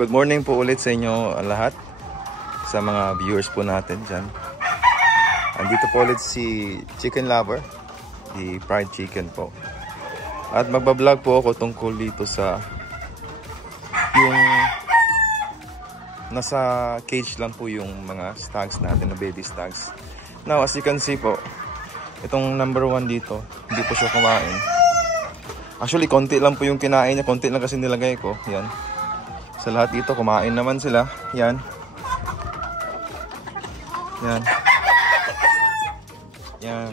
Good morning po ulit sa inyo lahat, sa mga viewers po natin dyan. Andito po ulit si Chicken Lover, the fried chicken po. At magbablog po ako tungkol dito sa yung nasa cage lang po yung mga stags natin, na baby stags. Now as you can see po, itong number 1 dito, hindi po siya kumain. Actually konti lang po yung kinain niya, konti lang kasi nilagay ko. Yan. Sa lahat dito, kumain naman sila. Yan. Yan. Yan.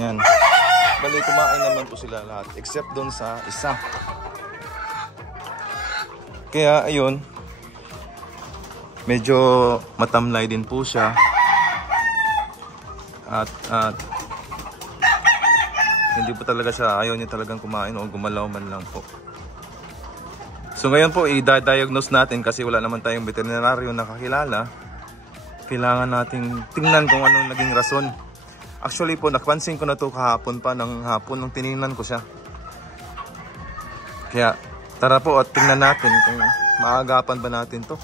Yan. Bali, kumain naman po sila lahat. Except doon sa isa. Kaya, ayun. Medyo matamlay din po siya. At hindi po talaga siya, ayaw niya talagang kumain o gumalaw man lang po. So ngayon po, i-diagnose natin kasi wala naman tayong veterinaryo na kakilala. Kailangan nating tingnan kung anong naging rason. Actually po, napansin ko na to kahapon pa ng hapon nung tiningnan ko siya. Kaya tara po at tingnan natin kung maagapan ba natin to.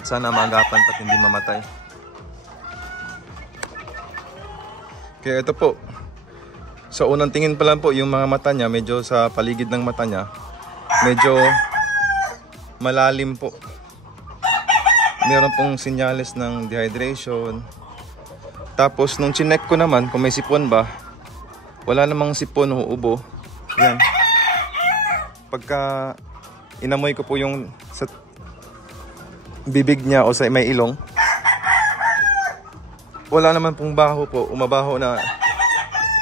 At sana maagapan pat hindi mamatay. Kaya ito po, sa unang tingin pa lang po, yung mga mata niya, medyo sa paligid ng mata niya, medyo malalim po. Meron pong senyales ng dehydration. Tapos nung chinek ko naman kung may sipon ba, wala namang sipon o ubo. Yan. Pagka inamoy ko po yung sa bibig niya o sa may ilong, wala naman pong baho po, umabaho na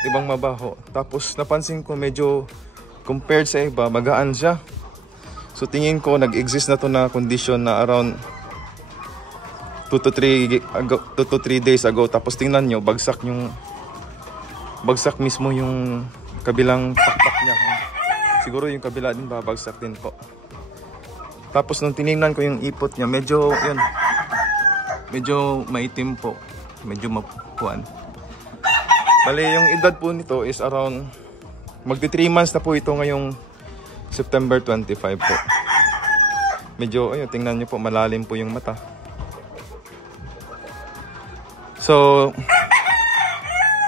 ibang mabaho. Tapos napansin ko medyo compared sa iba, magaan siya. So tingin ko nag-exist na to na condition na around 2 to 3 days ago. Tapos tingnan nyo, bagsak mismo yung kabilang pakpak niya. Siguro yung kabila din babagsak din po. Tapos nung tinignan ko yung ipot niya, medyo maitim po. Medyo mapuan. Bali, yung edad po nito is around, magti 3 months na po ito ngayong September 25 po. Medyo, ayun, tingnan nyo po, malalim po yung mata. So,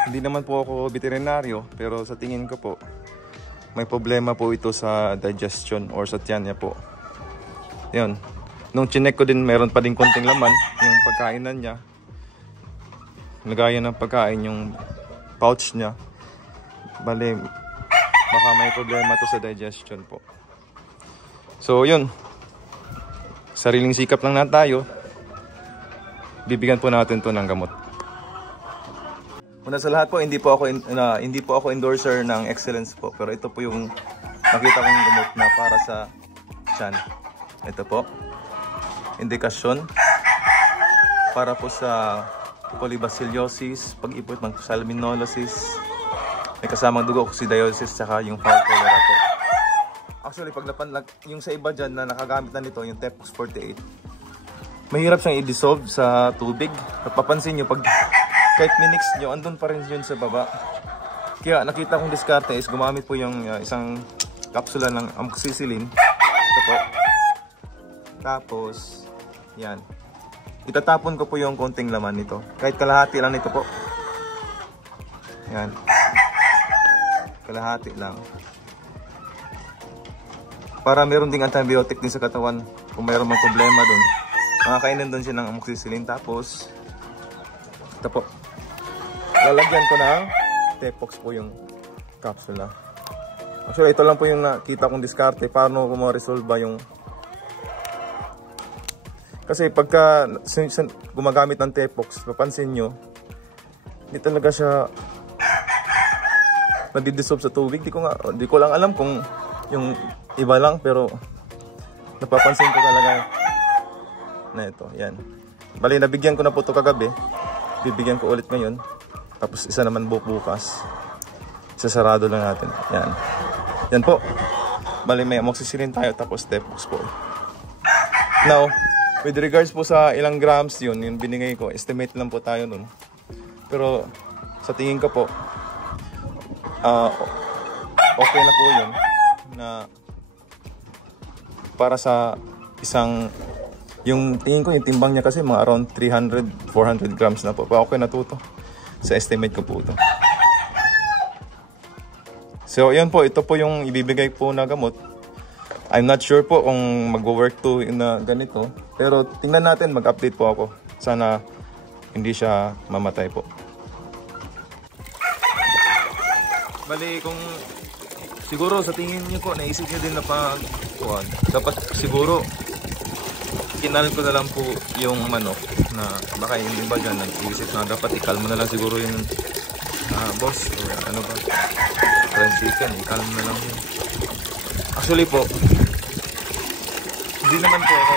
hindi naman po ako veterinaryo, pero sa tingin ko po, may problema po ito sa digestion or sa tiyan niya po. Ayun. Nung chinek ko din, meron pa din konting laman yung pagkainan niya. Lagayan ng pagkain yung pouch niya. Bale, baka may problema to sa digestion po. So yun, sariling sikap lang na tayo. Bibigyan po natin to ng gamot. Una sa lahat po, hindi po ako endorser ng Excellence po, pero ito po yung nakita kong gamot na para sa tiyan. Ito po, indikasyon para po sa colibacillosis, pag-ipot ng salmonellosis, may kasamang dugo coccidiosis, tsaka yung foul cholera po. Actually, pag yung sa iba dyan na nakagamit na nito, yung Tepox 48, mahirap siyang i-dissolve sa tubig. At papansin nyo, pag kahit minix nyo, andun pa rin yun sa baba. Kaya nakita kong diskarte is gumamit po yung isang kapsula ng amoxicillin. Ito po. Tapos, yan. Itatapon ko po yung konting laman nito. Kahit kalahati lang nito po. Yan. Kalahati lang. Para meron ding antibiotic din sa katawan. Kung mayroon mang problema dun, makakainin dun siya ng amoxicillin. Tapos, ito po. Lalagyan ko ng Tepox po yung capsula. Actually, ito lang po yung nakita kong diskarte. Paano ko ma-resolve yung... Kasi pagka gumagamit ng Tepox, papansin nyo, hindi talaga siya nadidissolve sa tubig. Di ko lang alam kung yung iba lang, pero napapansin ko talaga na ito. Yan. Bali, nabigyan ko na po ito kagabi. Bibigyan ko ulit ngayon. Tapos isa naman bukas. Isasarado lang natin. Yan. Yan po. Bali, may amoxicillin tayo, tapos Tepox po. Now, with regards po sa ilang grams yun, yung binigay ko, estimate lang po tayo nun. Pero sa tingin ko po, okay na po yun na para sa isang, yung tingin ko yung timbang niya kasi mga around 300-400 grams na po. Okay na to. Sa estimate ko po ito. So yun po, ito po yung ibibigay po na gamot. I'm not sure po kung mag-work to na ganito. Pero tingnan natin, mag-update po ako. Sana hindi siya mamatay po. Bali, kung siguro sa tingin niyo po, naisip niyo din na dapat siguro kinal ko na lang po yung manok na baka yung iba dyan nag-iisip na dapat ikalmo na lang siguro yung boss o ano ba, fried chicken, ikalmo na lang yun. Actually po, hindi naman po ako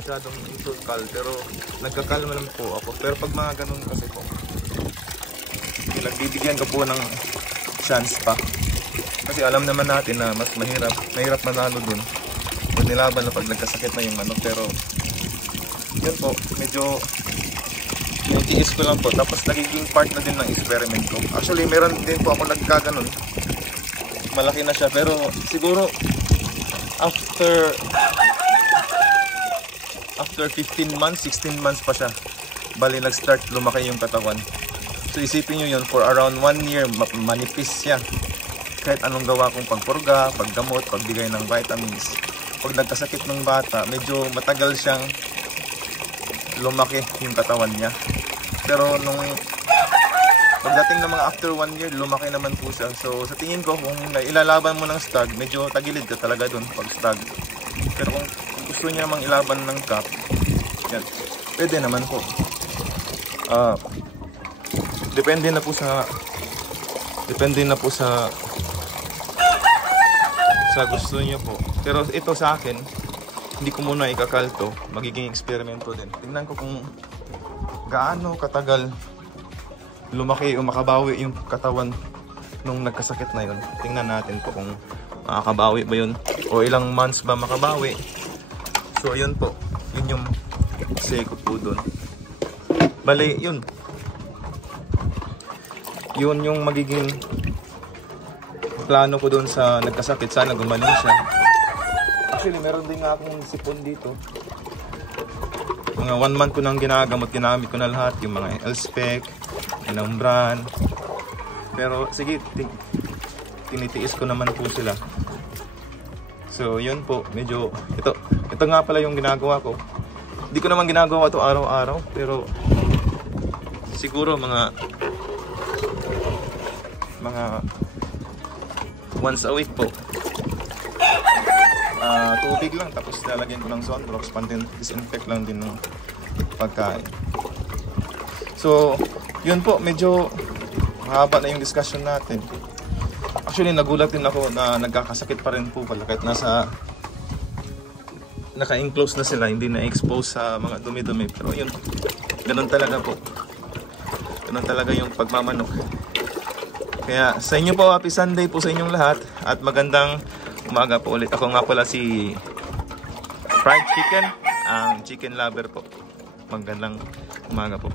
masyadong into kal, pero nagkakalma lang po ako. Pero pag mga ganun kasi po, nagbibigyan ko po ng chance pa. Kasi alam naman natin na mas mahirap manalo dun pag nilaban na pag nagkasakit na yung manok. Pero yun po, medyo nitiis ko lang po. Tapos nagiging part na din ng experiment ko. Actually meron din po ako nagkaganon, malaki na siya, pero siguro after 15 months, 16 months pa siya, bali nag-start lumaki yung katawan. So isipin nyo yun, for around 1 year manipis siya. Kahit anong gawa kong pagpurga, paggamot, pagbigay ng vitamins, pag nagkasakit ng bata, medyo matagal siyang lumaki yung katawan niya. Pero nung pagdating ng mga after 1 year, lumaki naman po siya. So sa tingin ko, kung ilalaban mo ng stag, medyo tagilid ka talaga dun pag stag. Pero kung gusto niya namang ilaban ng cup, yan, pwede naman po. Depende na po sa gusto niyo po. Pero ito sa akin, hindi ko muna ikakalto, magiging eksperimento din. Tingnan ko kung gaano katagal lumaki o makabawi yung katawan nung nagkasakit na yun. Tingnan natin po kung makakabawi ba yun o ilang months ba makabawi. So yun po, yun yung say ko po dun. Bali, yun yung magiging plano ko dun sa nagkasakit. Sana gumaling siya. Actually meron din nga akong sipon dito. Mga 1 month ko nang ginamit ko na lahat, yung mga Elspec, Inambran. Pero sige, tinitiis ko naman po sila. So yun po, medyo ito nga pala yung ginagawa ko. Hindi ko naman ginagawa to araw-araw, pero siguro mga once a week po. Tubig lang, tapos lalagyan ko ng Sunrox, disinfect lang din ng pagkain. So yun po, medyo mahaba na yung discussion natin. Actually nagulat din ako na nagkakasakit pa rin po pala kahit naka-enclose na sila, hindi na-expose sa mga dumi-dumi. Pero yun, ganun talaga po. Ganun talaga yung pagmamanok. Kaya sa inyo po, happy Sunday po sa inyong lahat at magandang umaga po ulit. Ako nga pala si Fried Chicken, ang chicken lover po. Magandang umaga po.